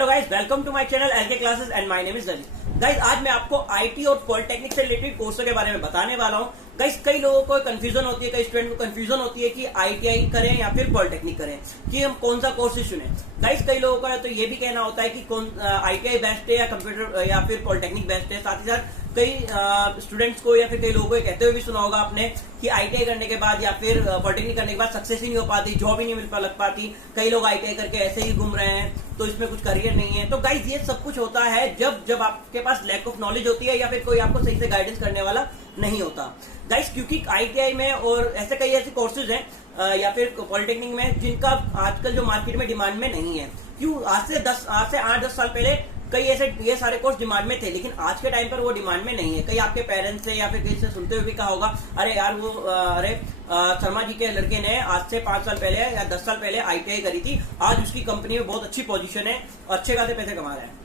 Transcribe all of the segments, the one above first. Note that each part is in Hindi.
Hello guys, welcome to my channel LK classes and my name is Lalit. Guys, आज मैं आपको आईटी और पॉलिटेक्निक से रिलेटेड कोर्सों के बारे में बताने वाला हूं। गाइस, कई लोगों को कंफ्यूजन होती है, कई स्टूडेंट को कंफ्यूजन होती है कि आईटीआई करें या फिर पॉलिटेक्निक करें, कि हम कौन सा कोर्स चुनें। गाइस, कई लोगों का तो ये भी कहना होता है कि कौन आईटीआई बेस्ट है या कंप्यूटर या फिर पॉलिटेक्निक बेस्ट है। साथ ही साथ कई स्टूडेंट्स को या फिर कई लोगों को कहते हुए भी सुना होगा आपने कि आईटीआई करने के बाद या फिर पॉलिटेक्निक करने के बाद सक्सेस ही नहीं हो पाती, जॉब ही नहीं लग पाती, कई लोग आईटीआई करके ऐसे ही घूम रहे हैं, तो इसमें कुछ करियर नहीं है। तो गाइस, ये सब कुछ होता है जब आपके पास लैक ऑफ नॉलेज होती है या फिर कोई आपको सही से गाइडेंस करने वाला नहीं होता। गाइस, क्योंकि आईटीआई में और ऐसे कोर्सेज हैं या फिर पॉलिटेक्निक में जिनका आजकल जो मार्केट में डिमांड में नहीं है। क्यों? आज से 8-10 साल पहले कई ऐसे ये सारे कोर्स डिमांड में थे, लेकिन आज के टाइम पर वो डिमांड में नहीं है। कई आपके पेरेंट्स से या फिर किसी से सुनते हुए भी कहा होगा, अरे यार वो शर्मा जी के लड़के ने आज से 5 साल पहले या 10 साल पहले आईटीआई करी थी, आज उसकी कंपनी में बहुत अच्छी पोजीशन है, अच्छे खासे पैसे कमा रहा है।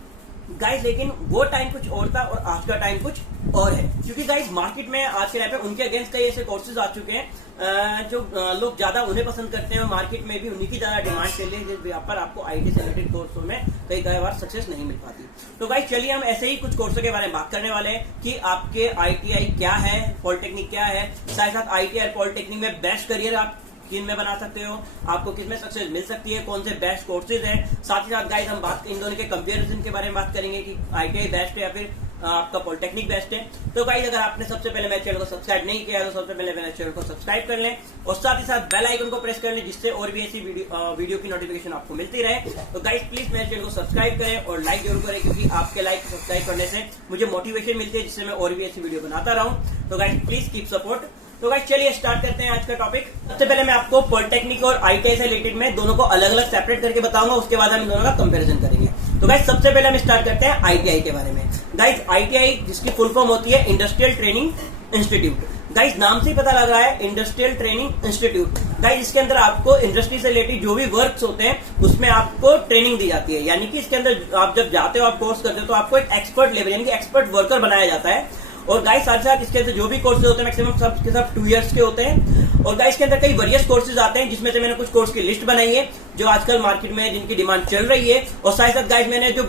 गाइस, लेकिन वो टाइम कुछ और था और आज का टाइम कुछ और है। क्योंकि गाइस, मार्केट में आज के टाइम पे उनके अगेंस्ट कई ऐसे कोर्सेज आ चुके हैं जो लोग ज्यादा उन्हें पसंद करते हैं, मार्केट में भी उन्हीं की ज्यादा डिमांड चल रही है, जिस पर आपको आईटी से रिलेटेड कोर्सों में कई बार सक्सेस नहीं मिल पाती। तो गाइस, चलिए हम ऐसे ही कुछ कोर्सों के बारे में बात करने वाले हैं कि आपके आईटीआई क्या है, पॉलिटेक्निक क्या है, साथ साथ आईटीआई और पॉलिटेक्निक में बेस्ट करियर आप किन में बना सकते हो, आपको किसमें सक्सेस मिल सकती है, कौन से बेस्ट कोर्सेज हैं। साथ ही साथ गाइस, हम इन दोनों के कंपैरिजन के बारे में बात करेंगे कि आईटीआई बेस्ट है या फिर आपका पॉलिटेक्निक बेस्ट है। तो गाइस, अगर आपने सबसे पहले मेरे चैनल को सब्सक्राइब नहीं किया तो सबसे पहले मेरे चैनल को सब्सक्राइब कर लें और साथ ही साथ बेल आइकन को प्रेस कर लें, जिससे और भी ऐसी वीडियो की नोटिफिकेशन आपको मिलती रहे। तो गाइस, प्लीज मेरे चैनल को सब्सक्राइब करें और लाइक जरूर करें, क्योंकि आपके लाइक सब्सक्राइब करने से मुझे मोटिवेशन मिलती है, जिससे मैं और भी ऐसी वीडियो बनाता रहूं। तो गाइस, प्लीज कीप सपोर्ट। तो गाइस, चलिए स्टार्ट करते हैं आज का टॉपिक। सबसे पहले मैं आपको पॉलिटेक्निक और आईटीआई से रिलेटेड में दोनों को अलग अलग सेपरेट करके बताऊंगा, उसके बाद हम इन दोनों का कंपैरिजन करेंगे। तो गाइस, सबसे पहले हम स्टार्ट करते हैं आईटीआई के बारे में। गाइस, आईटीआई जिसकी फुल फॉर्म होती है इंडस्ट्रियल ट्रेनिंग इंस्टीट्यूट। गाइस, नाम से ही पता लग रहा है इंडस्ट्रियल ट्रेनिंग इंस्टीट्यूट। गाइस, इसके अंदर आपको इंडस्ट्री से रिलेटेड जो भी वर्क्स होते हैं उसमें आपको ट्रेनिंग दी जाती है। यानी कि इसके अंदर आप जब जाते हो, आप कोर्स करते हो, तो आपको एक एक्सपर्ट लेवल यानी कि एक्सपर्ट वर्कर बनाया जाता है। और गाइस, साथ साथ इसके अंदर जो भी कोर्सेज होते हैं मैक्सिमम सबके सब 2 इयर्स के होते हैं। और गाइस, के अंदर कई वेरियस कोर्सेज आते हैं, जिसमें से मैंने कुछ कोर्स की लिस्ट बनाई है जो आजकल मार्केट में जिनकी डिमांड चल रही है। और साथ साथ गाइस, मैंने जो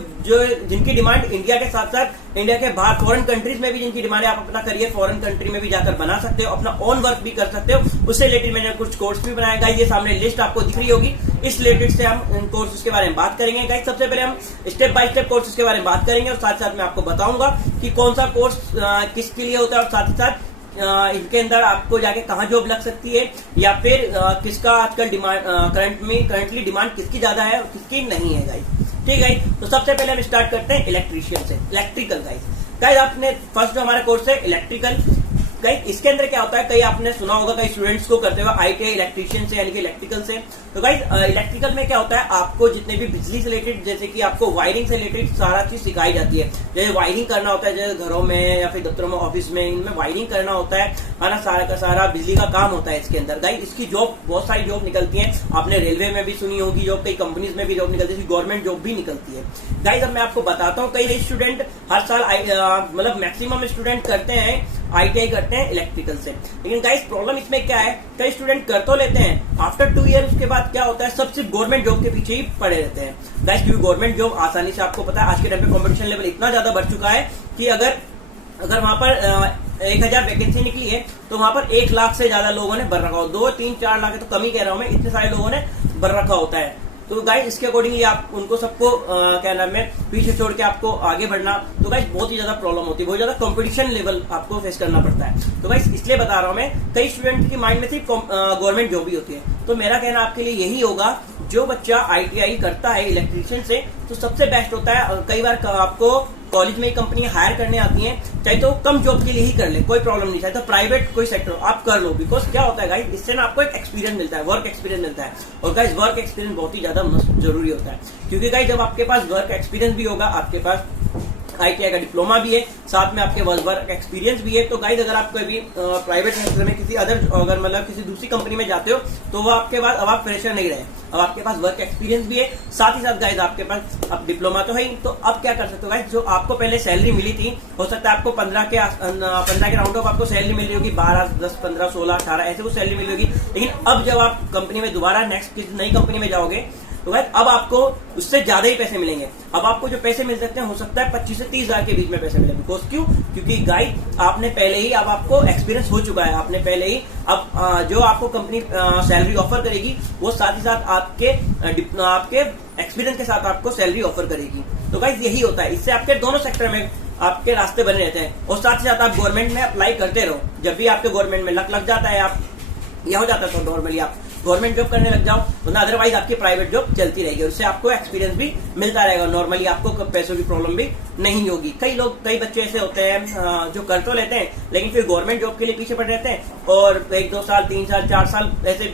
जिनकी डिमांड इंडिया के साथ साथ इंडिया के बाहर फॉरेन कंट्रीज में भी जिनकी डिमांड है, आप अपना करियर फॉरेन कंट्री में भी जाकर बना सकते हो, अपना ओन वर्क भी कर सकते हो, उससे रिलेटेड मैंने कुछ कोर्स भी बनाया। गाइस, ये सामने लिस्ट आपको दिख रही होगी, इस रिलेटेड से हम इन कोर्सेज के बारे में बात करेंगे। गाइस, सबसे पहले हम स्टेप बाय स्टेप कोर्सेज के बारे में बात करेंगे और साथ साथ मैं आपको बताऊंगा कि कौन सा कोर्स किसके लिए होता है, और साथ ही साथ इनके अंदर आपको जाके कहाँ जॉब लग सकती है, या फिर किसका आजकल डिमांड करंटली डिमांड किसकी ज्यादा है और किसकी नहीं है। गाइस, ठीक है। तो सबसे पहले हम स्टार्ट करते हैं इलेक्ट्रीशियन से, इलेक्ट्रिकल। गाइस, आपने फर्स्ट जो हमारा कोर्स है इलेक्ट्रिकल। गाइस, इसके अंदर क्या होता है, कई आपने सुना होगा कई स्टूडेंट्स को करते हुए आईटीआई इलेक्ट्रीशियन से यानी कि इलेक्ट्रिकल से। तो गाइस, इलेक्ट्रिकल में क्या होता है, आपको जितने भी बिजली से रिलेटेड, जैसे कि आपको वायरिंग से रिलेटेड सारा चीज सिखाई जाती है। जैसे वायरिंग करना होता है, जैसे घरों में या फिर दफ्तरों में, ऑफिस में, इनमें वायरिंग करना होता है ना, सारा का सारा बिजली का काम होता है इसके अंदर। गाइस, इसकी जॉब बहुत सारी जॉब निकलती है, आपने रेलवे में भी सुनी होगी जॉब, कई कंपनीज में भी जॉब निकलती है, गवर्नमेंट जॉब भी निकलती है। गाइस, अब मैं आपको बताता हूँ, कई स्टूडेंट हर साल मतलब मैक्सिमम स्टूडेंट करते हैं आईटीआई करते हैं इलेक्ट्रिकल से। लेकिन गाइस, प्रॉब्लम इसमें क्या है, कई स्टूडेंट कर तो लेते हैं, आफ्टर 2 ईयर उसके बाद क्या होता है, सब सिर्फ गवर्नमेंट जॉब के पीछे ही पड़े रहते हैं। गाइस, क्योंकि गवर्नमेंट जॉब आसानी से, आपको पता है आज के टाइम पे कॉम्पिटिशन लेवल इतना ज्यादा बढ़ चुका है कि अगर वहां पर 1000 वैकेंसी निकली है तो वहां पर 1 लाख से ज्यादा लोगों ने भर रखा हो, 2, 3, 4 लाख तो कम ही कह रहा हूं मैं, इतने सारे लोगों ने भर रखा होता है। तो गाइस, इसके अकॉर्डिंगली आप उनको सबको क्या नाम है पीछे छोड़ के आपको आगे बढ़ना, तो गाइस बहुत ही ज्यादा प्रॉब्लम होती है, बहुत ज्यादा कंपटीशन लेवल आपको फेस करना पड़ता है। तो गाइस, इसलिए बता रहा हूं मैं, कई स्टूडेंट की माइंड में सिर्फ गवर्नमेंट जॉब भी होती है। तो मेरा कहना आपके लिए यही होगा, जो बच्चा आईटीआई करता है इलेक्ट्रीशियन से, तो सबसे बेस्ट होता है, कई बार आपको कॉलेज में कंपनी हायर करने आती हैं, चाहे तो कम जॉब के लिए ही कर ले, कोई प्रॉब्लम नहीं, चाहे तो प्राइवेट कोई सेक्टर हो आप कर लो। बिकॉज क्या होता है गाइस, इससे ना आपको एक एक्सपीरियंस मिलता है, वर्क एक्सपीरियंस मिलता है। और गाइस, वर्क एक्सपीरियंस बहुत ही ज्यादा जरूरी होता है, क्योंकि गाइस जब आपके पास वर्क एक्सपीरियंस भी होगा, आपके पास आईटीआई का डिप्लोमा भी है, साथ में आपके वर्क एक्सपीरियंस भी है, तो गाइस अगर आप कभी प्राइवेट सेक्टर में किसी अगर मतलब किसी दूसरी कंपनी में जाते हो, तो वो आपके पास अब आप फ्रेशर नहीं रहे, अब आपके पास वर्क एक्सपीरियंस भी है, साथ ही साथ गाइस आपके पास अब डिप्लोमा तो है ही। तो अब क्या कर सकते हो गाइस, जो आपको पहले सैलरी मिली थी, हो सकता है आपको 15 के राउंड ऑफ आपको सैलरी मिल रही होगी, 12, 10, 15, 16, 18 ऐसे कुछ सैलरी मिल रही होगी। लेकिन अब जब आप कंपनी में दोबारा नेक्स्ट किसी नई कंपनी में जाओगे, तो गाइस अब आपको उससे ज्यादा ही पैसे मिलेंगे। अब आपको जो पैसे मिल सकते हैं हो सकता है 25 से 30 हजार के बीच में पैसे मिले। बिकॉज क्यों? क्योंकि गाइस आपने पहले ही, अब आपको एक्सपीरियंस हो चुका है, आपने पहले ही, अब जो आपको कंपनी सैलरी ऑफर करेगी वो साथ ही साथ आपके एक्सपीरियंस के साथ आपको सैलरी ऑफर करेगी। तो गाइस यही होता है, इससे आपके दोनों सेक्टर में आपके रास्ते बने रहते हैं। और साथ ही साथ आप गवर्नमेंट में अप्लाई करते रहो। जब भी आपके गवर्नमेंट में लग जाता है, आप यह हो जाता है तो नॉर्मली आप गवर्नमेंट जॉब करने लग जाओ, वरना अदरवाइज आपकी प्राइवेट जॉब चलती रहेगी। उससे आपको एक्सपीरियंस भी मिलता रहेगा, नॉर्मली आपको पैसों की प्रॉब्लम भी नहीं होगी। कई बच्चे ऐसे होते हैं जो कर तो लेते हैं लेकिन फिर गवर्नमेंट जॉब के लिए पीछे पड़ रहते हैं और 1-2 साल 3 साल 4 साल ऐसे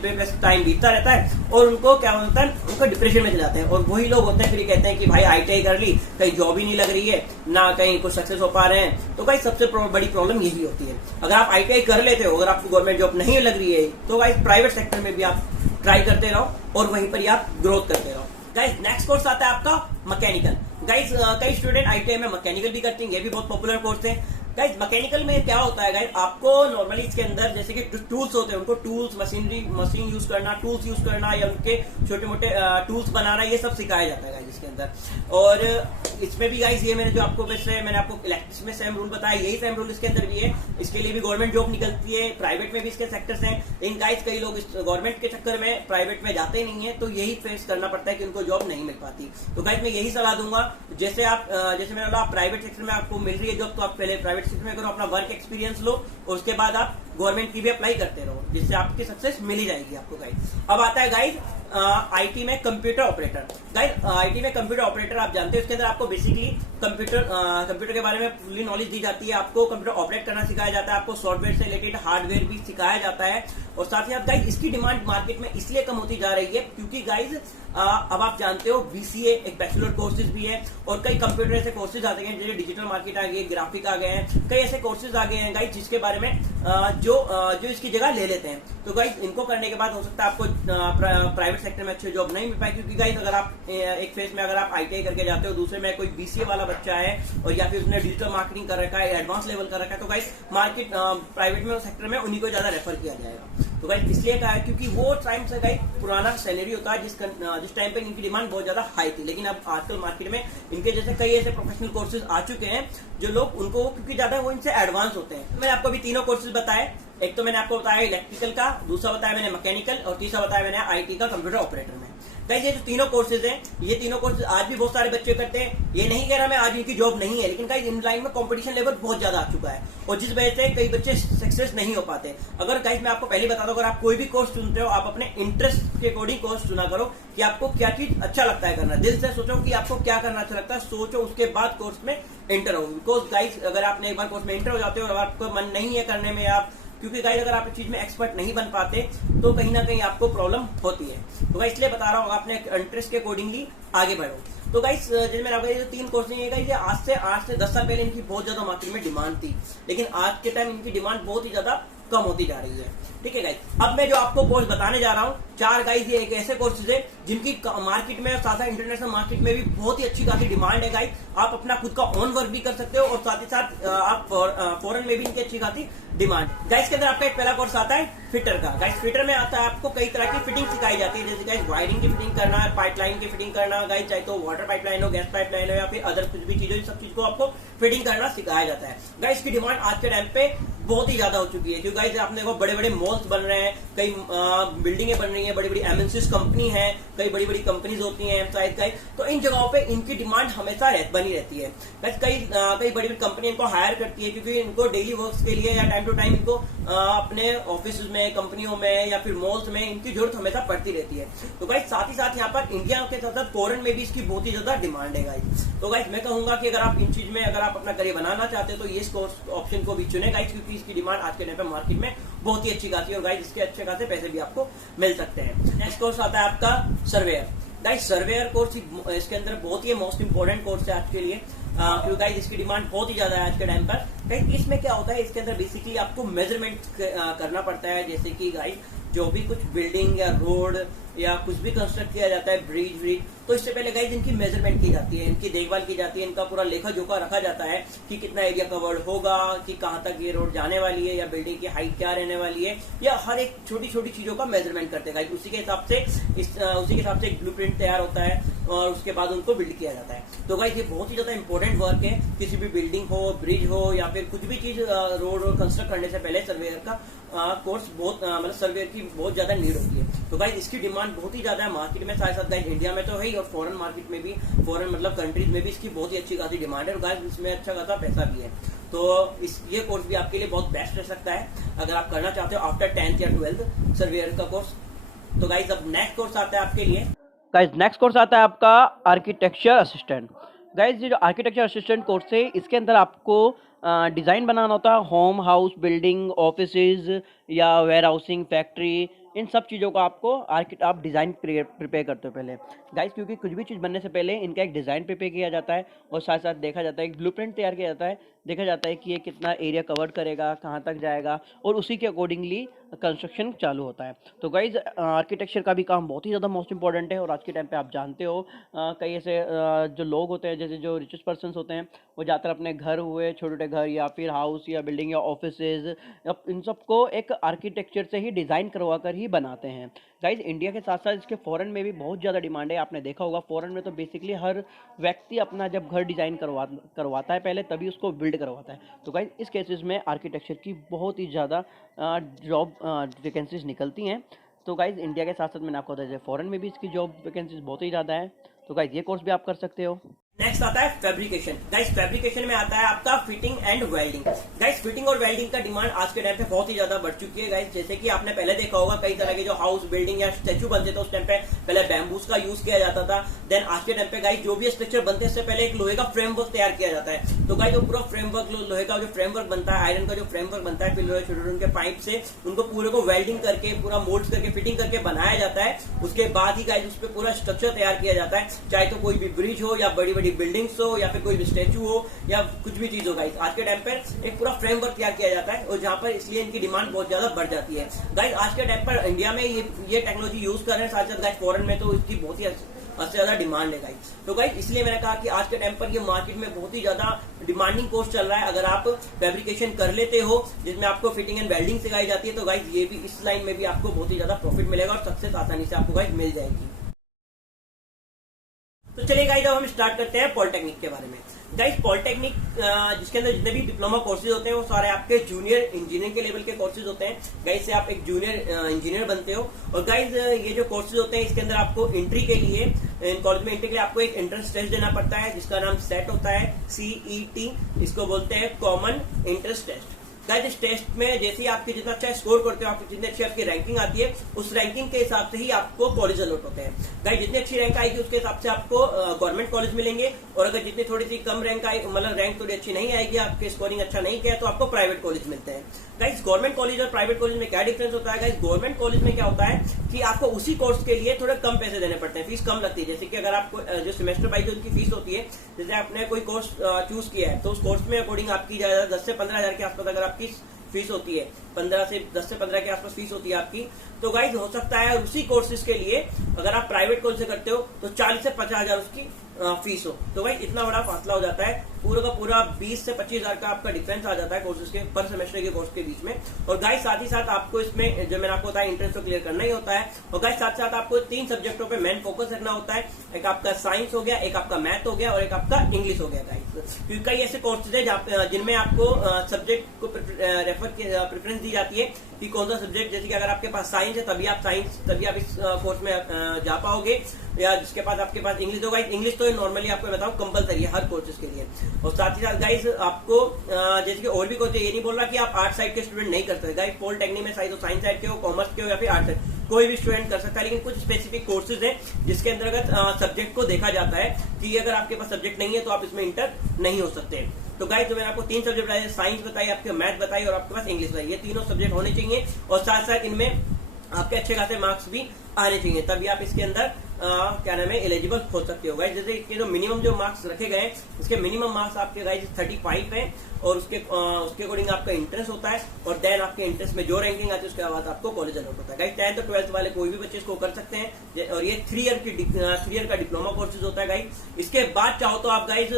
टाइम बीतता रहता है और उनको क्या होता है, उनको डिप्रेशन में चले जाते हैं। और वही लोग होते हैं फिर कहते हैं कि भाई ITI कर ली, कहीं जॉब ही नहीं लग रही है, ना कहीं कुछ सक्सेस हो पा रहे हैं। तो भाई सबसे बड़ी प्रॉब्लम यही होती है। अगर आप ITI कर लेते हो, अगर आपको गवर्नमेंट जॉब नहीं लग रही है, तो भाई प्राइवेट सेक्टर में भी आप ट्राई करते रहो और वहीं पर ही आप ग्रोथ करते रहो। गाइस नेक्स्ट कोर्स आता है आपका मैकेनिकल। गाइस कई स्टूडेंट ITI में मैकेनिकल भी करते हैं, ये भी बहुत पॉपुलर कोर्स है। गाइस मैकेनिकल में क्या होता है गाइस, आपको नॉर्मली इसके अंदर जैसे कि टूल्स होते हैं, उनको टूल्स मशीन यूज करना, टूल्स यूज करना या उनके छोटे मोटे टूल्स बनाना, ये सब सिखाया जाता है गाइस इसके अंदर। और इसमें भी गाइस ये मैंने आपको इलेक्ट्रिक्स में सेम रूल बताया, यही सेम रूल इसके अंदर भी है। इसके लिए भी गवर्नमेंट जॉब निकलती है, प्राइवेट में भी इसके सेक्टर्स हैं। लेकिन गाइस कई लोग इस गवर्नमेंट के चक्कर में प्राइवेट में जाते ही नहीं है, तो यही फेस करना पड़ता है कि उनको जॉब नहीं मिल पाती। तो गाइस मैं यही सलाह दूंगा, जैसे मैंने बोला प्राइवेट सेक्टर में आपको मिल रही है जॉब, तो आप पहले प्राइवेट सेक्टर में करो, अपना वर्क एक्सपीरियंस लो और उसके बाद आप गवर्नमेंट की भी अप्लाई करते रहो, जिससे आपकी सक्सेस मिल ही जाएगी आपको गाइस। अब आता है गाइस IT में कंप्यूटर ऑपरेटर। गाइस IT में कंप्यूटर ऑपरेटर आप जानते हैं, उसके अंदर आपको बेसिकली कंप्यूटर के बारे में फुल्ली नॉलेज दी जाती है, आपको कंप्यूटर ऑपरेट करना सिखाया जाता है, आपको सॉफ्टवेयर से रिलेटेड हार्डवेयर भी सिखाया जाता है। और साथ ही साथ गाइस इसकी डिमांड मार्केट में इसलिए कम होती जा रही है क्योंकि गाइस अब आप जानते हो BCA एक बैचलर कोर्सेज भी है और कई कंप्यूटर ऐसे कोर्सेज आ गए हैं, जैसे डिजिटल मार्केट आ गई है, ग्राफिक आ गए हैं, कई ऐसे कोर्सेज आ गए हैं गाइस जिसके बारे में जो इसकी जगह ले लेते हैं। तो गाइस इनको करने के बाद हो सकता है आपको प्राइवेट सेक्टर में अच्छी जॉब नहीं मिल पाए, क्योंकि गाइस अगर आप एक फेज में अगर आप ITI करके जाते हो, दूसरे में कोई BCA वाला बच्चा है और या फिर उसने डिजिटल मार्केटिंग कर रखा है, एडवांस लेवल कर रखा है, तो गाइस मार्केट प्राइवेट में सेक्टर में उन्हीं को ज्यादा रेफर किया जाएगा। तो गाइस इसलिए कहा है क्योंकि वो टाइम से गाइस पुराना सैलरी होता है जिस टाइम पे इनकी डिमांड बहुत ज्यादा हाई थी। लेकिन अब आजकल मार्केट में इनके जैसे कई ऐसे प्रोफेशनल कोर्सेज आ चुके हैं जो लोग उनको क्योंकि ज्यादा वो इनसे एडवांस होते हैं। मैंने आपको अभी तीनों कोर्सेज बताए, एक तो मैंने आपको बताया इलेक्ट्रिकल का, दूसरा बताया मैंने मैकेनिकल और तीसरा बताया मैंने IT का कंप्यूटर ऑपरेटर में। गाइस ये जो तीनों कोर्सेज हैं, ये तीनों कोर्सेज आज भी बहुत सारे बच्चे करते हैं। ये नहीं कह रहा मैं आज इनकी जॉब नहीं है, लेकिन गाइस इन लाइन में कंपटीशन लेवल बहुत ज्यादा आ चुका है और जिस वजह से कई बच्चे सक्सेस नहीं हो पाते। अगर गाइस मैं आपको पहले बता दूं, अगर आप कोई भी कोर्स चुनते हो, आप अपने इंटरेस्ट के अकॉर्डिंग कोर्स चुना करो कि आपको क्या चीज अच्छा लगता है करना। दिल से सोचो कि आपको क्या करना अच्छा लगता है, सोचो उसके बाद कोर्स में एंटर हो। बिकॉज गाइस अगर आपने एक बार कोर्स में एंटर हो जाते हो और आपको मन नहीं है करने में, आप क्योंकि गाइस अगर आप इस चीज में एक्सपर्ट नहीं बन पाते तो कहीं ना कहीं आपको प्रॉब्लम होती है। तो गाइस इसलिए बता रहा हूँ आपने इंटरेस्ट के अकॉर्डिंगली आगे बढ़ो। तो गाइस जैसे मैंने आपको ये 3 कोर्स है गाइस, ये आज से 10 साल पहले इनकी बहुत ज्यादा मार्केट में डिमांड थी, लेकिन आज के टाइम इनकी डिमांड बहुत ही ज्यादा कम होती जा रही है। ठीक है गाइस, अब मैं जो आपको कोर्स बताने जा रहा हूँ 4 गाइस, ये एक ऐसे कोर्सेज है जिनकी मार्केट में और साथ साथ इंटरनेशनल मार्केट में भी बहुत ही अच्छी खासी डिमांड है गाइस। आप अपना खुद का ओन वर्क भी कर सकते हो और साथ ही साथ आप फॉरेन में भी इनकी अच्छी खासी डिमांड। गाइस के अंदर आपका एक पहला कोर्स आता है फिटर का। गाइस फिटर में आता है आपको कई तरह की फिटिंग सिखाई जाती है, जैसे गाइस वायरिंग की फिटिंग करना है, पाइपलाइन की फिटिंग करना, गाइस चाहे तो वाटर पाइपलाइन हो, गैस पाइपलाइन हो या फिर अदर कुछ भी चीजों, सब चीज को आपको फिटिंग करना सिखाया जाता है। गाइस की डिमांड आज के टाइम पे बहुत ही ज्यादा हो चुकी है, क्योंकि गाइस आपने देखो बड़े बड़े मॉल्स बन रहे हैं, कई बिल्डिंगें बन रही हैं, बड़ी बड़ी MNCs कंपनी है, कई बड़ी बड़ी कंपनीज होती हैं शायद गाइस, तो इन जगहों पे इनकी डिमांड हमेशा बनी रहती है। गाइस कई बड़ी बड़ी कंपनी इनको हायर करती है क्योंकि इनको डेली वर्क के लिए या टाइम टू टाइम इनको अपने ऑफिस में, कंपनियों में या फिर मॉल्स में इनकी जरूरत हमेशा पड़ती रहती है। तो गाइस साथ ही साथ यहाँ पर इंडिया के साथ साथ फॉरेन में भी इसकी बहुत ही ज्यादा डिमांड है गाइस। तो गाइस मैं कहूंगा कि अगर आप इन चीज में अगर आप अपना करियर बनाना चाहते हो तो इस कोर्स ऑप्शन को भी चुने गाइस, क्योंकि इसकी डिमांड आज के टाइम पे मार्केट में बहुत ही अच्छी खासी है और गाइस इसके अच्छे खासे पैसे भी आपको मिल सकते हैं। नेक्स्ट कोर्स आता है आपका सर्वेयर। गाइस सर्वेयर कोर्स इसके अंदर बहुत ही मोस्ट इंपोर्टेंट कोर्स है आज के लिए, क्योंकि गाइस इसकी डिमांड बहुत ही ज्यादा है आज के टाइम पर। गाइस इसमें क्या होता है, इसके अंदर बेसिकली आपको मेजरमेंट करना पड़ता है, जैसे कि गाइस जो भी कुछ बिल्डिंग या रोड या कुछ भी कंस्ट्रक्ट किया जाता है, ब्रिज व्रिज, तो इससे पहले गाइज इनकी मेजरमेंट की जाती है, इनकी देखभाल की जाती है, इनका पूरा लेखा जोखा रखा जाता है कि कितना एरिया कवर्ड होगा, कि कहाँ तक ये रोड जाने वाली है, या बिल्डिंग की हाइट क्या रहने वाली है, या हर एक छोटी छोटी चीजों का मेजरमेंट करते हैं गाइज। उसी के हिसाब से एक ब्लूप्रिंट तैयार होता है और उसके बाद उनको बिल्ड किया जाता है। तो गाइज ये बहुत ही ज्यादा इंपॉर्टेंट वर्क है, किसी भी बिल्डिंग हो, ब्रिज हो, या फिर कुछ भी चीज रोड कंस्ट्रक्ट करने से पहले सर्वेयर का कोर्स बहुत मतलब सर्वेयर की बहुत ज्यादा नीड होती है। तो गाइज इसकी डिमांड बहुत ही ज्यादा है मार्केट में, साथ साथ गाइज इंडिया में तो है ही, और फॉरेन मार्केट में भी, फॉरेन मतलब कंट्रीज में भी इसकी बहुत ही अच्छी खासी डिमांड है, और गाइज इसमें अच्छा खासा पैसा भी है। तो ये कोर्स भी आपके लिए बहुत बेस्ट रह सकता है अगर आप करना चाहते हो आफ्टर 10th या 12th सर्वेयर का कोर्स। तो गाइज अब नेक्स्ट कोर्स आता है आपके लिए, गाइज नेक्स्ट कोर्स आता है आपका आर्किटेक्चर असिस्टेंट। गाइज ये जो आर्किटेक्चर असिस्टेंट कोर्स है, इसके अंदर आपको डिज़ाइन बनाना होता है, होम, हाउस, बिल्डिंग, ऑफिसेज या वेयर हाउसिंग, फैक्ट्री, इन सब चीज़ों को आपको आप डिज़ाइन प्रिपेयर करते हो पहले गाइज, क्योंकि कुछ भी चीज़ बनने से पहले इनका एक डिज़ाइन प्रिपेयर किया जाता है, और साथ साथ देखा जाता है, एक ब्लूप्रिंट तैयार किया जाता है, देखा जाता है कि ये कितना एरिया कवर करेगा, कहाँ तक जाएगा, और उसी के अकॉर्डिंगली कंस्ट्रक्शन चालू होता है। तो गाइज आर्किटेक्चर का भी काम बहुत ही ज़्यादा मोस्ट इंपॉर्टेंट है, और आज के टाइम पे आप जानते हो कई ऐसे जो लोग होते हैं, जैसे जो रिचेस्ट पर्सन्स होते हैं, वो ज़्यादातर अपने घर हुए, छोटे छोटे घर या फिर हाउस या बिल्डिंग या ऑफिसेज, इन सबको एक आर्किटेक्चर से ही डिज़ाइन करवा कर ही बनाते हैं। गाइज इंडिया के साथ साथ इसके फॉरेन में भी बहुत ज़्यादा डिमांड है। आपने देखा होगा फॉरेन में तो बेसिकली हर व्यक्ति अपना जब घर डिज़ाइन करवाता है पहले, तभी उसको बिल्ड करवाता है। तो गाइज इस केसेस में आर्किटेक्चर की बहुत ही ज़्यादा जॉब वैकेंसीज निकलती हैं। तो गाइज इंडिया के साथ साथ मैंने आपको बताया फॉरेन में भी इसकी जॉब वैकेंसीज बहुत ही ज़्यादा है। तो गाइज ये कोर्स भी आप कर सकते हो। नेक्स्ट आता है फैब्रिकेशन। गाइस फैब्रिकेशन में आता है आपका fitting and welding. Guys fitting और वेल्डिंग का डिमांड आज के टाइम पे बहुत ही ज्यादा बढ़ चुकी है गाइस। जैसे कि आपने पहले देखा होगा कई तरह के जो हाउस, बिल्डिंग या स्टैचू बनते थे उस टाइम पे पहले बैम्बूस का यूज किया जाता था। देन आज के टाइम पे गाइस जो भी स्ट्रक्चर बनते हैं इससे पहले एक लोहे का फ्रेमवर्क तैयार किया जाता है। तो गाइस जो पूरा फ्रेमवर्क लोहे का जो फ्रेमवर्क बनता है, आयरन का जो फ्रेमवर्क बनता है, फिर लोहे छोटे उनके पाइप से उनको पूरे को वेल्डिंग करके पूरा मोल्ड करके फिटिंग करके बनाया जाता है। उसके बाद ही गाइस उस पर पूरा स्ट्रक्चर तैयार किया जाता है, चाहे तो कोई भी ब्रिज हो या बड़ी बड़ी बिल्डिंग्स हो या फिर कोई भी स्टैचू हो या कुछ भी चीज हो। गाइस आज के टाइम पर एक पूरा फ्रेमवर्क तैयार किया जाता है, और जहां पर इसलिए इनकी डिमांड बहुत ज्यादा बढ़ जाती है। गाइस आज के टाइम पर इंडिया में ये टेक्नोलॉजी यूज कर रहे हैं, साथ साथ गाइस फॉरेन में तो इसकी बहुत ही सबसे ज्यादा डिमांड है गाइस। तो गाइस इसलिए मैंने कहा कि आज के टाइम पर ये मार्केट में बहुत ही ज्यादा डिमांडिंग कोर्स चल रहा है। अगर आप फैब्रिकेशन कर लेते हो जिसमें आपको फिटिंग एंड वेल्डिंग सिखाई जाती है, तो गाइस ये भी इस लाइन में भी आपको बहुत ही ज्यादा प्रॉफिट मिलेगा और सक्सेस आसानी से आपको गाइस मिल जाएगी। तो चलिए गाइस अब हम स्टार्ट करते हैं पॉलिटेक्निक के बारे में। गाइस पॉलिटेक्निक जिसके अंदर जितने भी डिप्लोमा कोर्सेज होते हैं वो सारे आपके जूनियर इंजीनियरिंग के लेवल के कोर्सेज होते हैं। गाइस से आप एक जूनियर इंजीनियर बनते हो। और गाइस ये जो कोर्सेज होते हैं इसके अंदर आपको एंट्री के लिए, इन कॉलेज में एंट्री के लिए आपको एक एंट्रेंस टेस्ट देना पड़ता है जिसका नाम सेट होता है, CET इसको बोलते हैं, कॉमन एंट्रेंस टेस्ट। गाइस इस टेस्ट में जैसे ही आपके जितना अच्छा स्कोर करते हो, आप जितनी अच्छी आपकी रैंकिंग आती है, उस रैंकिंग के हिसाब से ही आपको कॉलेज अलॉट होते हैं। गाइस जितनी अच्छी रैंक आएगी उसके हिसाब से आपको गवर्नमेंट कॉलेज मिलेंगे, और अगर जितनी थोड़ी सी कम रैंक आई, मतलब रैंक थोड़ी अच्छी नहीं आएगी, आपके स्कोरिंग अच्छा नहीं किया, तो आपको प्राइवेट कॉलेज मिलते हैं। गाइस गवर्नमेंट कॉलेज और प्राइवेट कॉलेज में क्या डिफरेंस होता है? गाइस गवर्नमेंट कॉलेज में क्या होता है कि आपको उसी कोर्स के लिए थोड़े कम पैसे देने पड़ते हैं, फीस कम लगती है। जैसे कि अगर आपको जो सेमेस्टर वाइज उनकी फीस होती है, जैसे आपने कोई कोर्स चूज किया है तो उस कोर्स में अकॉर्डिंग आपकी 10 से 15 हजार के आसपास अगर आपकी फीस होती है, 10 से 15 के आसपास फीस होती है आपकी। तो गाइस हो सकता है उसी कोर्सेज के लिए अगर आप प्राइवेट कॉलेज से करते हो तो 40 से 50 हजार उसकी फीस हो। तो भाई इतना बड़ा फासला हो जाता है, पूरा का पूरा 20 से 25 हजार का आपका डिफरेंस आ जाता है कोर्सेज के पर सेमेस्टर के कोर्स के बीच में। और गाइस साथ ही साथ आपको इसमें जो मैंने आपको बताया इंट्रेंस तो क्लियर करना ही होता है। और गाइस साथ साथ आपको 3 सब्जेक्टों पे मेन फोकस रखना होता है, एक आपका साइंस हो गया, एक आपका मैथ हो गया और एक आपका इंग्लिश हो गया गाइस। क्योंकि कई ऐसे कोर्सेज है जिनमें आपको सब्जेक्ट को प्रेफरेंस दी जाती है कि कौन सा सब्जेक्ट, जैसे कि अगर आपके पास साइंस है तभी आप इस कोर्स में जा पाओगे, या जिसके पास आपके पास इंग्लिश होगा। इंग्लिश तो नॉर्मली आपको बताऊं कंपलसरी है हर कोर्सेज के लिए। और साथ ही साथ गाइस आपको जैसे कि और भी कोर्स, ये नहीं बोल रहा कि आप आर्ट साइड के स्टूडेंट नहीं कर सकते। गाइस पॉलिटेक्निक में साइंस साइड के हो, कॉमर्स के हो या फिर आर्ट साइड, कोई भी स्टूडेंट कर सकता है। लेकिन कुछ स्पेसिफिक कोर्सेज है जिसके अंतर्गत सब्जेक्ट को देखा जाता है कि अगर आपके पास सब्जेक्ट नहीं है तो आप इसमें इंटर नहीं हो सकते। तो गाइस तो मैंने आपको 3 सब्जेक्ट बताए, साइंस बताई, आपके मैथ बताई और आपके पास इंग्लिश बताई। ये तीनों सब्जेक्ट होने चाहिए और साथ साथ इनमें आपके अच्छे खासे मार्क्स भी आने चाहिए, तभी आप इसके अंदर क्या नाम है एलिजिबल हो सकते हो गाइज। जैसे इसके जो मिनिमम जो मार्क्स रखे गए इसके मिनिमम मार्क्स आपके गाइज 35 है और उसके अकॉर्डिंग आपका इंटरेस्ट होता है और देन आपके इंटरेस्ट में जो रैंकिंग आती है उसके बाद आपको कॉलेज अलॉट होता है गाइज। 10th और 12th वाले कोई भी बच्चे इसको कर सकते हैं और ये 3 ईयर का डिप्लोमा कोर्सेज होता है गाइज। इसके बाद चाहो तो आप गाइज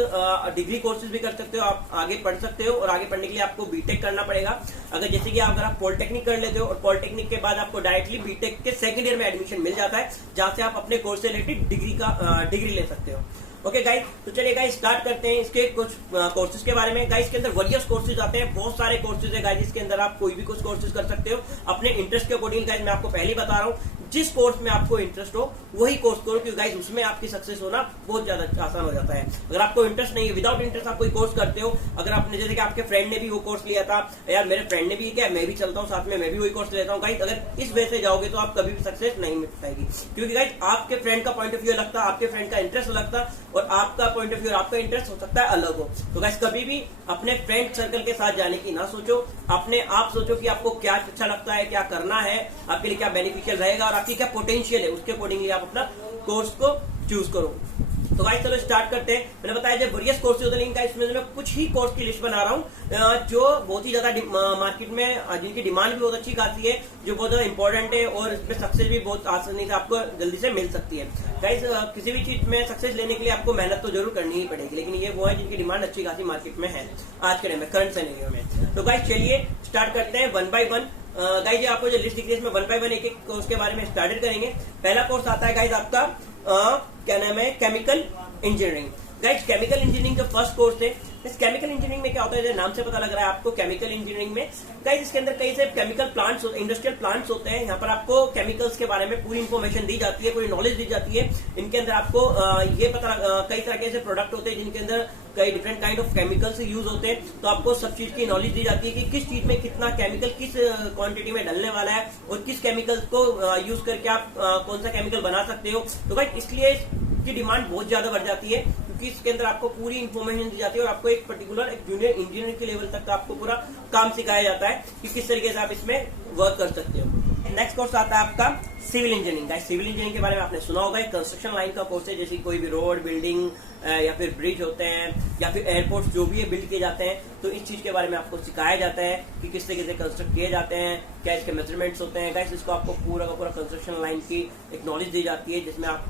डिग्री कोर्सेज भी कर सकते हो, आप आगे पढ़ सकते हो और आगे पढ़ने के लिए आपको बीटेक करना पड़ेगा। अगर जैसे कि अगर आप पॉलिटेक्निक कर लेते हो और पॉलिटेक्निक के बाद आपको डायरेक्टली बीटेक के सेकंड ईयर में एडमिशन मिल जाता है जहां से आप अपने कोर्स से रिलेटेड डिग्री ले सकते हो। ओके गाइस, तो चलिए गाइस स्टार्ट करते हैं इसके कुछ कोर्सेज के बारे में। गाइस के अंदर वेरियस कोर्सेज आते हैं, बहुत सारे कोर्सेज है गाइस, इसके अंदर आप कोई भी कुछ कोर्सेज कर सकते हो अपने इंटरेस्ट के अकॉर्डिंग। गाइस मैं आपको पहले ही बता रहा हूँ जिस कोर्स में आपको इंटरेस्ट हो वही कोर्स करो, क्योंकि गाइस उसमें आपकी सक्सेस होना बहुत ज्यादा आसान हो जाता है। अगर आपको इंटरेस्ट नहीं है, विदाउट इंटरेस्ट आप कोई कोर्स करते हो, अगर आपने जैसे कि आपके फ्रेंड ने भी वो कोर्स लिया था, यार मेरे फ्रेंड ने भी किया मैं भी चलता हूँ साथ में, मैं भी वही कोर्स लेता हूँ, गाइस अगर इस वे से जाओगे तो आप कभी भी सक्सेस नहीं मिल पाएगी। क्योंकि गाइस आपके फ्रेंड का पॉइंट ऑफ व्यू अलग था, आपके फ्रेंड का इंटरेस्ट अलग था और आपका पॉइंट ऑफ व्यू और आपका इंटरेस्ट हो सकता है अलग हो। तो गाइस कभी भी अपने फ्रेंड सर्कल के साथ जाने की ना सोचो, अपने आप सोचो कि आपको क्या अच्छा लगता है, क्या करना है, आपके लिए क्या बेनिफिशियल रहेगा और आपकी क्या पोटेंशियल है, उसके अकॉर्डिंगली आप अपना कोर्स को चूज करो। तो गाइस चलो स्टार्ट करते हैं। मैंने बताया जब वेरियस कोर्सेज होते हैं, इसमें मैं कुछ ही कोर्स की लिस्ट बना रहा हूँ जो बहुत ही ज्यादा मार्केट में जिनकी डिमांड भी बहुत अच्छी खासी है, जो बहुत ज्यादा इंपॉर्टेंट है और इसमें सक्सेस भी बहुत आसानी से आपको जल्दी से मिल सकती है। गाइस किसी भी चीज में सक्सेस लेने के लिए आपको मेहनत तो जरूर करनी ही पड़ेगी, लेकिन ये वो है जिनकी डिमांड अच्छी खासी मार्केट में है आज के टाइम में, करंट सिनेरियो में। तो गाइस चलिए स्टार्ट करते हैं 1 by 1। गाइस ये आपको जो लिस्ट दिख रही है इसमें 1 by 1 एक कोर्स के बारे में स्टार्ट करेंगे। पहला कोर्स आता है गाइस आपका क्या नाम है chemical engineering. Guys chemical engineering का फर्स्ट कोर्स है। इस केमिकल इंजीनियरिंग में क्या होता है, जैसे नाम से पता लग रहा है आपको केमिकल इंजीनियरिंग में गाइस इसके अंदर कई से केमिकल प्लांट्स इंडस्ट्रियल प्लांट्स होते हैं। यहाँ पर आपको केमिकल्स के बारे में पूरी इंफॉर्मेशन दी जाती है, पूरी नॉलेज दी जाती है। इनके अंदर आपको ये पता कई तरह के ऐसे प्रोडक्ट होते हैं जिनके अंदर कई different kind of chemicals use होते हैं, तो आपको सब चीज की नॉलेज दी जाती है कि किस चीज में कितना केमिकल किस क्वांटिटी में डलने वाला है और किस केमिकल को यूज करके आप कौन सा केमिकल बना सकते हो। तो गाइस इसलिए की डिमांड बहुत ज्यादा बढ़ जाती है क्योंकि इसके अंदर आपको पूरी इंफॉर्मेशन दी जाती है और आपको एक पर्टिकुलर एक जूनियर इंजीनियर के लेवल तक आपको पूरा काम सिखाया जाता है कि किस तरीके से आप इसमें वर्क कर सकते हो। नेक्स्ट कोर्स आता है आपका सिविल इंजीनियरिंग। सिविल इंजीनियरिंग के बारे में आपने सुना होगा, कंस्ट्रक्शन लाइन का कोर्स है, जैसे कोई भी रोड बिल्डिंग या फिर ब्रिज होते हैं या फिर एयरपोर्ट जो भी है बिल्ड किए जाते हैं, तो इस चीज के बारे में आपको सिखाया जाता है कि किस तरीके से कंस्ट्रक्ट किए जाते हैं, क्या इसके मेजरमेंट्स होते हैं। गाइस इसको आपको पूरा का पूरा कंस्ट्रक्शन लाइन की एक नॉलेज दी जाती है जिसमें आप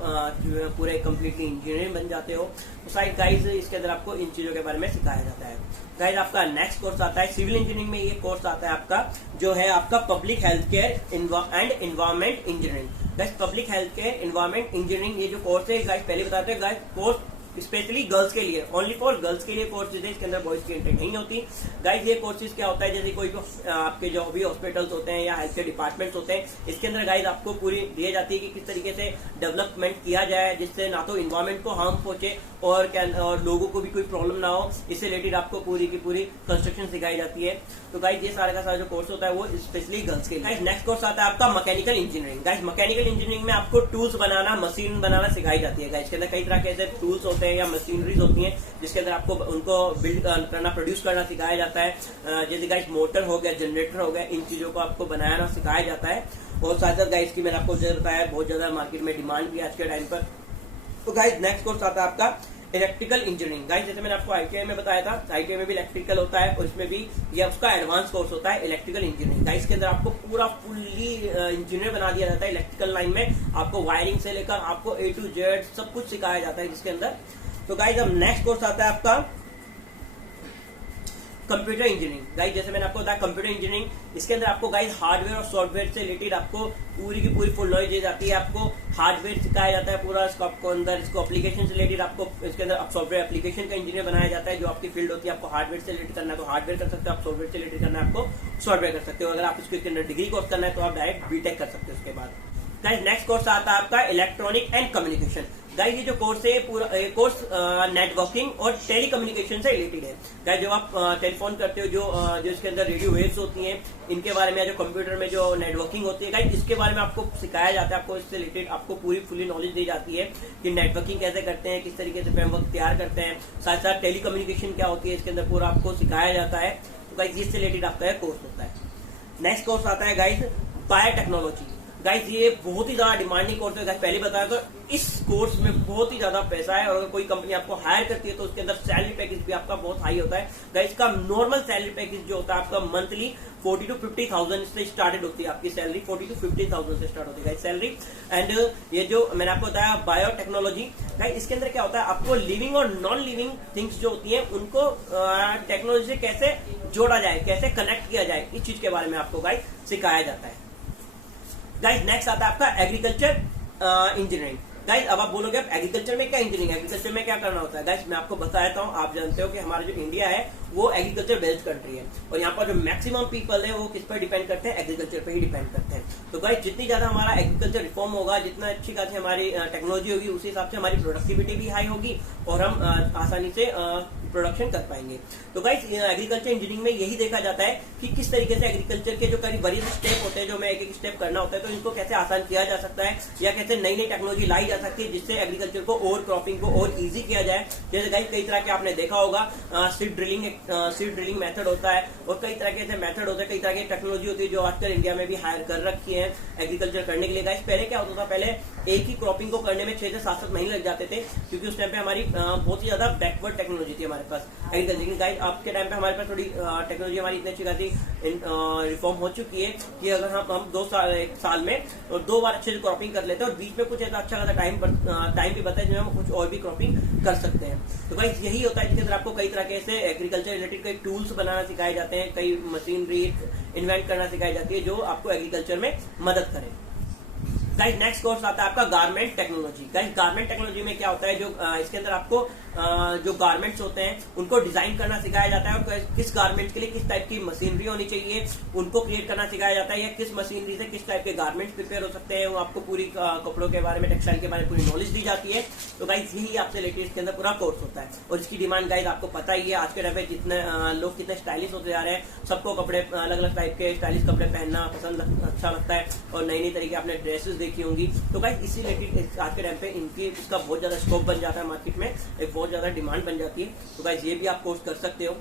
पूरे कंप्लीटली इंजीनियर बन जाते हो। तो साइड गाइस इसके अंदर आपको इन चीजों के बारे में सिखाया जाता है। गाइस आपका नेक्स्ट कोर्स आता है सिविल इंजीनियरिंग में, ये कोर्स आता है आपका जो है आपका public health care and environment engineering. Guys public health care environment engineering ये जो कोर्स है गाइस पहले बताते हैं गाइस कोर्स स्पेशली गर्ल्स के लिए, ओनली फॉर गर्ल्स के लिए कोर्सेज है, इसके अंदर बॉयज की एंट्री नहीं होती। गाइस ये कोर्सेज क्या होता है, जैसे कोई आपके जो भी हॉस्पिटल्स होते हैं या हेल्थ केयर डिपार्टमेंट्स होते हैं, इसके अंदर गाइस आपको पूरी दी जाती है कि किस तरीके से डेवलपमेंट किया जाए जिससे ना तो इन्वायरमेंट को हार्म पहुंचे और लोगों को भी कोई प्रॉब्लम ना हो। इससे रिलेटेड आपको पूरी की पूरी कंस्ट्रक्शन सिखाई जाती है। तो गाइस ये सारा का सारा जो कोर्स होता है वो स्पेशली गर्ल्स के लिए। गाइस नेक्स्ट कोर्स आता है आपका mechanical engineering. Guys mechanical engineering में आपको टूल्स बनाना, मशीन बनाना सिखाई जाती है। गाइस इसके अंदर कई तरह के ऐसे टूल्स होते हैं या मशीनरीज होती हैं जिसके अंदर आपको उनको बिल्ड करना, प्रोड्यूस करना सिखाया जाता है। जैसे गाइस मोटर हो गया, जनरेटर हो गया, इन चीजों को आपको बनाना सिखाया जाता है। और साथ साथ गाइस की मैंने आपको बताया बहुत ज्यादा मार्केट में डिमांड भी आज के टाइम पर। तो गाइस नेक्स्ट कोर्स आता है आपका इलेक्ट्रिकल इंजीनियरिंग। गाइस जैसे मैंने आपको आईटीआई में बताया था, आईटीआई में भी इलेक्ट्रिकल होता है और इसमें भी ये उसका एडवांस कोर्स होता है इलेक्ट्रिकल इंजीनियरिंग। गाइस के अंदर आपको पूरा फुल्ली इंजीनियर बना दिया जाता है। इलेक्ट्रिकल लाइन में आपको वायरिंग से लेकर आपको A to Z सब कुछ सिखाया जाता है जिसके अंदर। तो गाइस अब नेक्स्ट कोर्स आता है आपका कंप्यूटर इंजीनियरिंग। गाइस जैसे मैंने आपको बताया कंप्यूटर इंजीनियरिंग, इसके अंदर आपको गाइस हार्डवेयर और सॉफ्टवेयर से रिलेटेड आपको पूरी की पूरी फुल नॉलेज दी जाती है। आपको हार्डवेयर सिखाया जाता है पूरा, इसको आपको अंदर इसको एप्लीकेशन से रिलेटेड आपको इसके अंदर सॉफ्टवेयर एप्लीकेशन का इंजीनियर बनाया जाता है। जो आपकी फील्ड होती है, आपको हार्डवेयर से रिलेटेड करना है तो हार्डवेयर कर सकते हो, आप सॉफ्टवेयर से रिलेटेड करना है आपको सॉफ्टवेयर कर सकते हो। अगर आप इसके अंदर डिग्री कोर्स करना है तो आप डायरेक्ट बीटेक कर सकते हो उसके बाद। गाइस नेक्स्ट कोर्स आता है आपका इलेक्ट्रॉनिक एंड कम्युनिकेशन। गाइस ये जो कोर्स है पूरा कोर्स नेटवर्किंग और टेलीकम्युनिकेशन से रिलेटेड है। गाइस जब आप टेलीफोन करते हो जो इसके अंदर रेडियो वेव्स होती हैं इनके बारे में, जो कंप्यूटर में जो नेटवर्किंग होती है गाइस इसके बारे में आपको सिखाया जाता है। आपको इससे रिलेटेड आपको पूरी फुली नॉलेज दी जाती है कि नेटवर्किंग कैसे करते हैं, किस तरीके से फ्रेमवर्क तैयार करते हैं। साथ साथ टेलीकम्युनिकेशन क्या होती है इसके अंदर पूरा आपको सिखाया जाता है। तो गाइस इससे रिलेटेड आपका कोर्स होता है। नेक्स्ट कोर्स आता है गाइस बायोटेक्नोलॉजी। गाइस ये बहुत ही ज्यादा डिमांडिंग कोर्स है गाइस, पहले बताया तो इस कोर्स में बहुत ही ज्यादा पैसा है और अगर कोई कंपनी आपको हायर करती है तो उसके अंदर सैलरी पैकेज भी आपका बहुत हाई होता है गाइस। का नॉर्मल सैलरी पैकेज जो होता है आपका मंथली 40 to 50,000 से स्टार्टेड होती है आपकी सैलरी, 40 to 50,000 से स्टार्ट होती है गाइस सैलरी। एंड ये जो मैंने आपको बताया बायोटेक्नोलॉजी गाइस, इसके अंदर क्या होता है आपको लिविंग और नॉन लिविंग थिंग्स जो होती है उनको टेक्नोलॉजी से कैसे जोड़ा जाए, कैसे कनेक्ट किया जाए, इस चीज के बारे में आपको गाइस सिखाया जाता है गाइस। नेक्स्ट आता है आपका एग्रीकल्चर इंजीनियरिंग गाइस। अब आप बोलोगे अब एग्रीकल्चर में क्या इंजीनियरिंग, एग्रीकल्चर में क्या करना होता है गाइस, मैं आपको बताता हूँ। आप जानते हो कि हमारा जो इंडिया है वो एग्रीकल्चर बेस्ड कंट्री है और यहाँ पर जो मैक्सिमम पीपल है वो किस पर डिपेंड करते हैं, एग्रीकल्चर पर ही डिपेंड करते हैं। तो गाइस जितनी ज्यादा हमारा एग्रीकल्चर रिफॉर्म होगा, जितना अच्छी खासी हमारी टेक्नोलॉजी होगी, उसी हिसाब से हमारी प्रोडक्टिविटी भी हाई होगी और हम आसानी से प्रोडक्शन कर पाएंगे। तो गाइस एग्रीकल्चर इंजीनियरिंग में यही देखा जाता है कि किस तरीके से एग्रीकल्चर के जो करीब वेरियस स्टेप होते हैं, जो मैं एक एक स्टेप करना होता है, तो इनको कैसे आसान किया जा सकता है या कैसे नई नई टेक्नोलॉजी लाई जा सकती है जिससे एग्रीकल्चर को और क्रॉपिंग को और इजी किया जाए। जैसे गाइस कई तरह के आपने देखा होगा सीड ड्रिलिंग मेथड होता है और कई तरह के ऐसे मेथड होते हैं, कई तरह की टेक्नोलॉजी होती है जो आजकल इंडिया में भी हायर कर रखी है एग्रीकल्चर करने के लिए गाइस। पहले क्या होता था, पहले एक ही क्रॉपिंग को करने में 6 से 7 महीने लग जाते थे क्योंकि उस टाइम पे हमारी बहुत ही ज्यादा बैकवर्ड टेक्नोलॉजी थी हमारे पास एग्रीकल्चर की गाइस। आपके टाइम पे हमारे पास थोड़ी टेक्नोलॉजी हमारी इतनी अच्छी खासी रिफॉर्म हो चुकी है कि अगर हम 1 साल में 2 बार अच्छे से क्रॉपिंग कर लेते हैं और बीच में कुछ ऐसा अच्छा खासा टाइम भी बता है जिसमें हम कुछ और भी क्रॉपिंग कर सकते हैं। तो गाइस यही होता है जिसके अंदर आपको कई तरह के ऐसे एग्रीकल्चर रिलेटेड कई टूल्स बनाना सिखाए जाते हैं, कई मशीनरी इन्वेंट करना सिखाई जाती है जो आपको एग्रीकल्चर में मदद करे। गाइस नेक्स्ट कोर्स आता है आपका garment technology. Guys garment technology में क्या होता है, जो इसके अंदर आपको जो गारमेंट्स होते हैं उनको डिजाइन करना सिखाया जाता है और किस गारमेंट्स के लिए किस टाइप की मशीनरी होनी चाहिए उनको क्रिएट करना सिखाया जाता है, या किस मशीनरी से किस टाइप के गारमेंट्स प्रिपेयर हो सकते हैं, वो आपको पूरी कपड़ों के बारे में, टेक्सटाइल के बारे में पूरी नॉलेज दी जाती है। तो गाइस यही आपसे लेटेस्ट के अंदर पूरा कोर्स होता है और इसकी डिमांड गाइस आपको पता ही है आज के टाइम पे जितने लोग कितने स्टाइलिश होते जा रहे हैं, सबको कपड़े अलग अलग टाइप के स्टाइलिश कपड़े पहनना पसंद अच्छा लगता है और नई नई तरीके आपने ड्रेसेस देखी होंगी। तो गाइस इसी रिलेटेड आज के टाइम पे इसका बहुत ज्यादा स्कोप बन जाता है मार्केट में, एक बहुत ज्यादा डिमांड बन जाती है। तो गाइस ये भी आप कोर्स कर सकते हो।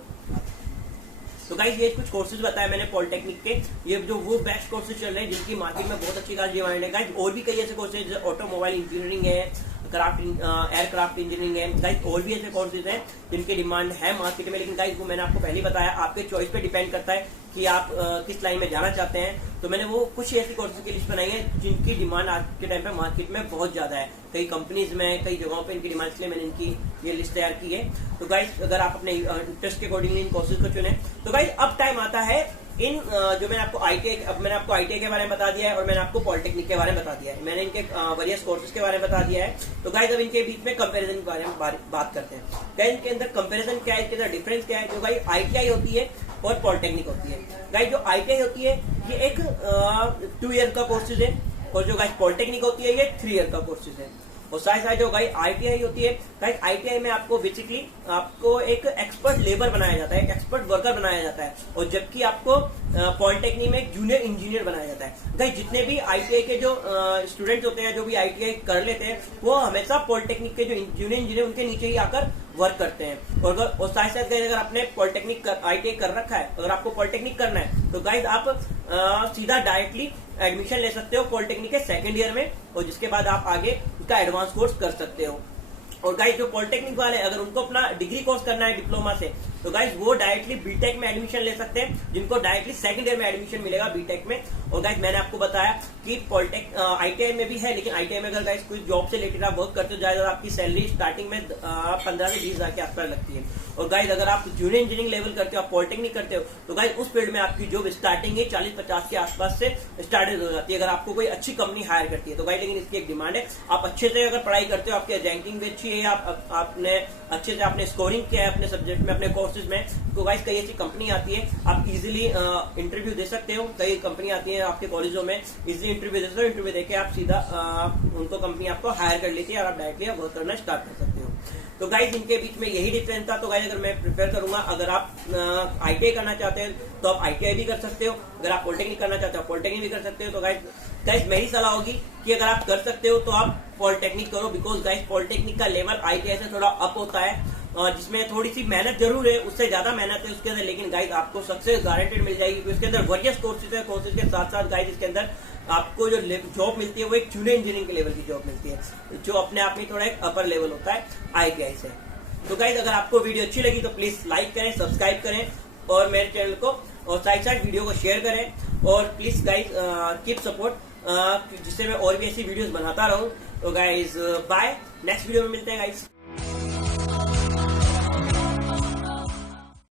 तो गाइस ये कुछ कोर्सेज बताया मैंने पॉलिटेक्निक के, ये जो वो बेस्ट कोर्सेज चल रहे हैं जिनकी मार्केट में बहुत अच्छी खासी डिमांड है गाइस। और भी कई ऐसे कोर्सेज ऑटोमोबाइल इंजीनियरिंग है, एयरक्राफ्ट इंजीनियरिंग है गाइस, और भी ऐसे कोर्सेज हैं जिनकी डिमांड है मार्केट में। लेकिन गाइस वो मैंने आपको पहले बताया आपके चॉइस पे डिपेंड करता है कि आप किस लाइन में जाना चाहते हैं। तो मैंने वो कुछ ऐसी कोर्सेज की लिस्ट बनाई है जिनकी डिमांड आज के टाइम पे मार्केट में बहुत ज्यादा है, कई कंपनीज में कई जगहों पे इनकी डिमांड, इसलिए मैंने इनकी ये लिस्ट तैयार की है। तो गाइस अगर आप अपने इंटरेस्ट के अकॉर्डिंगली इन कोर्सेज को चुने। तो गाइस अब टाइम आता है इन जो मैंने आपको आईटीआई के बारे में बता दिया है और मैंने आपको पॉलिटेक्निक के बारे में बता दिया है, मैंने इनके वेरियस कोर्सेज के बारे में बता दिया है। तो गाइस अब इनके बीच में कंपैरिजन के बारे में बात करते हैं। गाइस इनके अंदर कंपैरिजन क्या है, इनके अंदर डिफरेंस क्या है। जो गाइस आईटीआई होती है और पॉलिटेक्निक होती है। गाइस जो आईटीआई होती है ये एक 2 ईयर का कोर्सेज है और जो गाइस पॉलिटेक्निक होती है ये 3 ईयर का कोर्सेज है। और साथ साथ जो गाइस आईटीआई होती है, गाइस आईटीआई में आपको बेसिकली आपको एक एक्सपर्ट लेबर बनाया जाता है, एक एक्सपर्ट वर्कर बनाया जाता है, और जबकि आपको पॉलिटेक्निक में जूनियर इंजीनियर बनाया जाता है। गाइस जितने भी आईटीआई के जो स्टूडेंट्स होते हैं, जो भी आईटीआई कर लेते हैं, वो हमेशा पॉलिटेक्निक के जो जूनियर इंजीनियर उनके नीचे ही आकर वर्क करते हैं। और साथ साथ अगर आपने पॉलिटेक्निक आईटीआई कर रखा है, अगर आपको पॉलिटेक्निक करना है तो गाइस आप सीधा डायरेक्टली एडमिशन ले सकते हो पॉलिटेक्निक के 2nd ईयर में, और जिसके बाद आप आगे उसका एडवांस कोर्स कर सकते हो। और गाइस जो पॉलिटेक्निक वाले अगर उनको अपना डिग्री कोर्स करना है डिप्लोमा से, तो गाइस वो डायरेक्टली बीटेक में एडमिशन ले सकते हैं, जिनको डायरेक्टली 2nd ईयर में एडमिशन मिलेगा बीटेक में। और गाइस मैंने आपको बताया कि पॉलिटेक आईटीआई में भी है, लेकिन आईटीआई में अगर गाइस कोई जॉब से रिलेटेड आप वर्क करते हो, ज्यादा आपकी सैलरी स्टार्टिंग में 15 से 20 हजार के आसपास लगती है। और गाइस अगर आप जूनियर इंजीनियरिंग लेवल करते हो, आप पॉलिटेक्निक करते हो, तो गाइस उस फील्ड में आपकी जॉब स्टार्टिंग ही 40-50 के आसपास से स्टार्टेड हो जाती है, अगर आपको कोई अच्छी कंपनी हायर करती है तो गाइस। लेकिन इसकी एक डिमांड है, आप अच्छे से अगर पढ़ाई करते हो, आपकी रैंकिंग भी अच्छी है, आपने अच्छे से आपने स्कोरिंग किया है अपने सब्जेक्ट में, अपने कोर्सेज में, तो गाइस कई ऐसी कंपनी आती है, आप इजीली इंटरव्यू दे सकते हो। कई कंपनी आती है आपके कॉलेजों में, इजीली इंटरव्यू दे सकते हो, इंटरव्यू देके आप सीधा उनको कंपनी आपको हायर कर लेती है और आप डायरेक्टली वर्क करना स्टार्ट कर सकते हो। तो गाइस इनके बीच में यही डिफरेंस था। तो गाइस अगर मैं प्रिफर करूंगा, अगर आप आईटीआई करना चाहते हैं तो आप आईटीआई भी कर सकते हो, अगर आप पॉलिटेक्निक करना चाहते हो पॉलिटेक्निक भी कर सकते हो। तो गाइस मेरी सलाह होगी कि अगर आप कर सकते हो तो आप पॉलिटेक्निक करो, बिकॉज गाइस पॉलिटेक्निक का लेवल आईटीआई से थोड़ा अप होता है जिसमें थोड़ी सी मेहनत जरूर है, उससे ज्यादा मेहनत है उसके अंदर, लेकिन गाइज आपको सक्सेस गारंटेड मिल जाएगी क्योंकि उसके अंदर वरियस कोर्सेज है। कोर्सेज के साथ साथ गाइज इसके अंदर आपको जो जॉब मिलती है वो एक जूनियर इंजीनियरिंग के लेवल की जॉब मिलती है, जो अपने आप में थोड़ा एक अपर लेवल होता है ITI से। तो गाइज अगर आपको वीडियो अच्छी लगी तो प्लीज लाइक करें, सब्सक्राइब करें और मेरे चैनल को और साथ साथ वीडियो को शेयर करें और प्लीज गाइज कीप सपोर्ट, जिससे मैं और भी ऐसी वीडियोस बनाता रहूं। तो गाइज बाय, नेक्स्ट वीडियो में मिलते हैं गाइज।